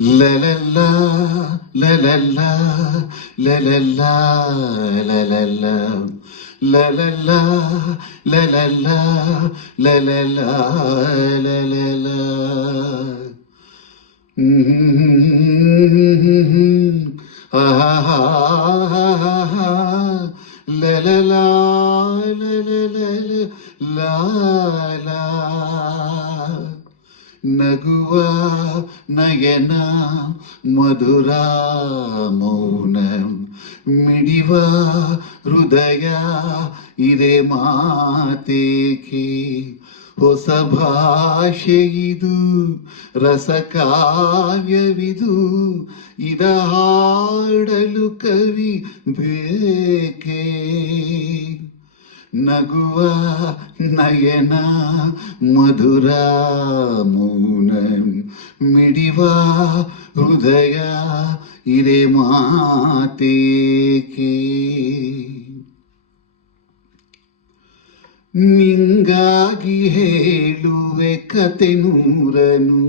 ಲಲಲ್ಲ ಲಲಲ್ಲ ಲಲಲ್ಲ ಲಲಲ್ಲ ಲಲಲ್ಲ ಲಲಲ್ಲ ಲಲಲ್ಲ ಲಲಲ್ಲ ಲಲಲ ಲಲಲ ನಗುವ ನಯನ ಮಧುರ ಮೌನ ಮಿಡಿವ ಹೃದಯ ಇದೆ ಮಾತೇಕೆ ಹೊಸ ಭಾಷೆಯಿದು ರಸಕಾವ್ಯವಿದು ಇದ ಹಾಡಲು ಕವಿ ಬೇಕೇ ನಗುವ ನಯನ ಮಧುರ ಮೌನ ಮಿಡಿವ ಹೃದಯ ಇರೆ ಮಾತೇಕೆ ನಿಂಗಾಗಿ ಹೇಳುವೆ ಕತೆ ನೂರನು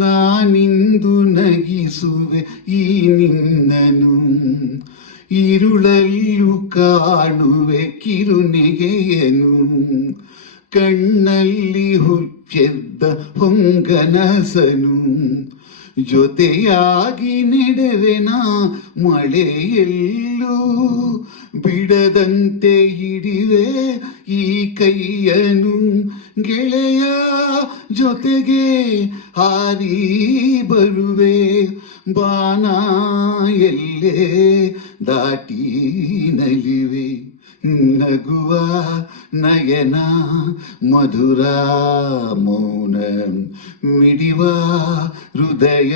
ನಾನಿಂದು ನಗಿಸುವೆ ಈ ನಿನ್ನನು ഇരുളല്ലു ಕಾಣುವೆ ಕಿರುನೆಗೆಯನು ಕಣ್ಣಲ್ಲಿ ಹುಚ್ಚೆದ್ದ ಹೊಂಗನಸನು ಜೊತೆಯಾಗಿ ನೆಡುವೆನ ಮಳೆಯಲ್ಲೂ ಬಿಡದಂತೆ ಹಿಡಿವೆ ಈ ಕೈಯನು ಗೆಳೆಯ ಜೊತೆಗೆ ಹಾರಿ ಬರುವೆ ಬಾನ ಎಲ್ಲೇ ದಾಟಿ ನಲಿವೆ ನಗುವ ನಯನ ಮಧುರ ಮೌನ ಮಿಡಿವ ಹೃದಯ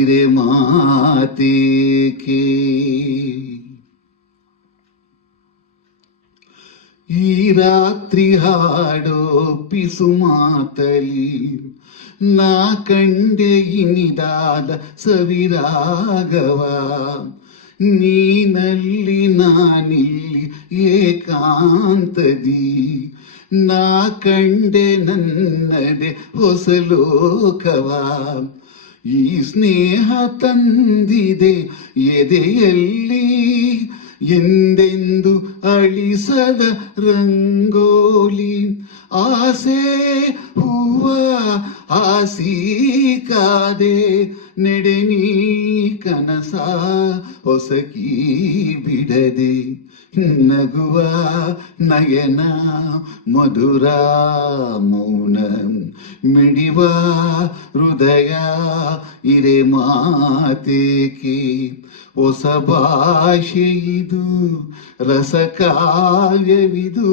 ಇರೆ ಮಾತೇಕೆ ಈ ರಾತ್ರಿ ಹಾಡೋ ಪಿಸು ಮಾತಲಿ ನಾ ಕಂಡೆ ಇನಿದಾದ ಸವಿರಾಗವ ನೀನಲ್ಲಿ ನಾನಿಲ್ಲಿ ಏಕಾಂತದಿ ನಾ ಕಂಡೆ ನನ್ನದೆ ಹೊಸ ಲೋಕವ ಈ ಸ್ನೇಹ ತಂದಿದೆ ಎದೆಯಲ್ಲಿ ಎಂದೆಂದು ಅಳಿಸದ ರಂಗೋಲಿ ಆಸೆ ಹೂವ ಆಸಿ ಕಾದೆ ನೆಡೆ ನೀ ಕನಸ ಹೊಸಕಿ ಬಿಡದೆ ನಗುವ ನಯನ ಮಧುರ ಮೌನ ಮಿಡಿವ ಹೃದಯ ಇರೆ ಮಾತೇಕೆ ಹೊಸ ಭಾಷೆಯಿದು ರಸಕಾವ್ಯವಿದು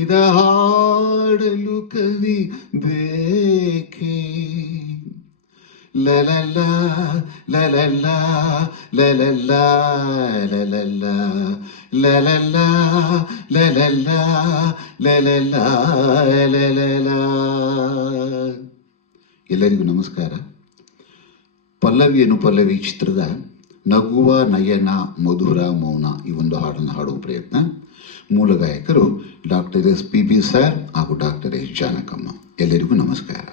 ಇದ ಹಾಡಲು ಕವಿ ಬೇಕೇ ಲಲಲ್ಲ ಲಲಲ್ಲ ಲಲಲ್ಲ ಲಲಲ್ಲ ಲಲಲ್ಲ ಲಲಲ್ಲ ಲಲಲ್ಲ ಲಲಲ. ಎಲ್ಲರಿಗೂ ನಮಸ್ಕಾರ. ಪಲ್ಲವಿಯನ್ನು ಪಲ್ಲವಿ ಚಿತ್ರದ ನಗುವ ನಯನ ಮಧುರ ಮೌನ ಈ ಒಂದು ಹಾಡನ್ನು ಹಾಡುವ ಪ್ರಯತ್ನ. ಮೂಲ ಗಾಯಕರು doctor S P B sir ಹಾಗೂ ಡಾಕ್ಟರ್ ಎಸ್ ಜಾನಕಮ್ಮ. ಎಲ್ಲರಿಗೂ ನಮಸ್ಕಾರ.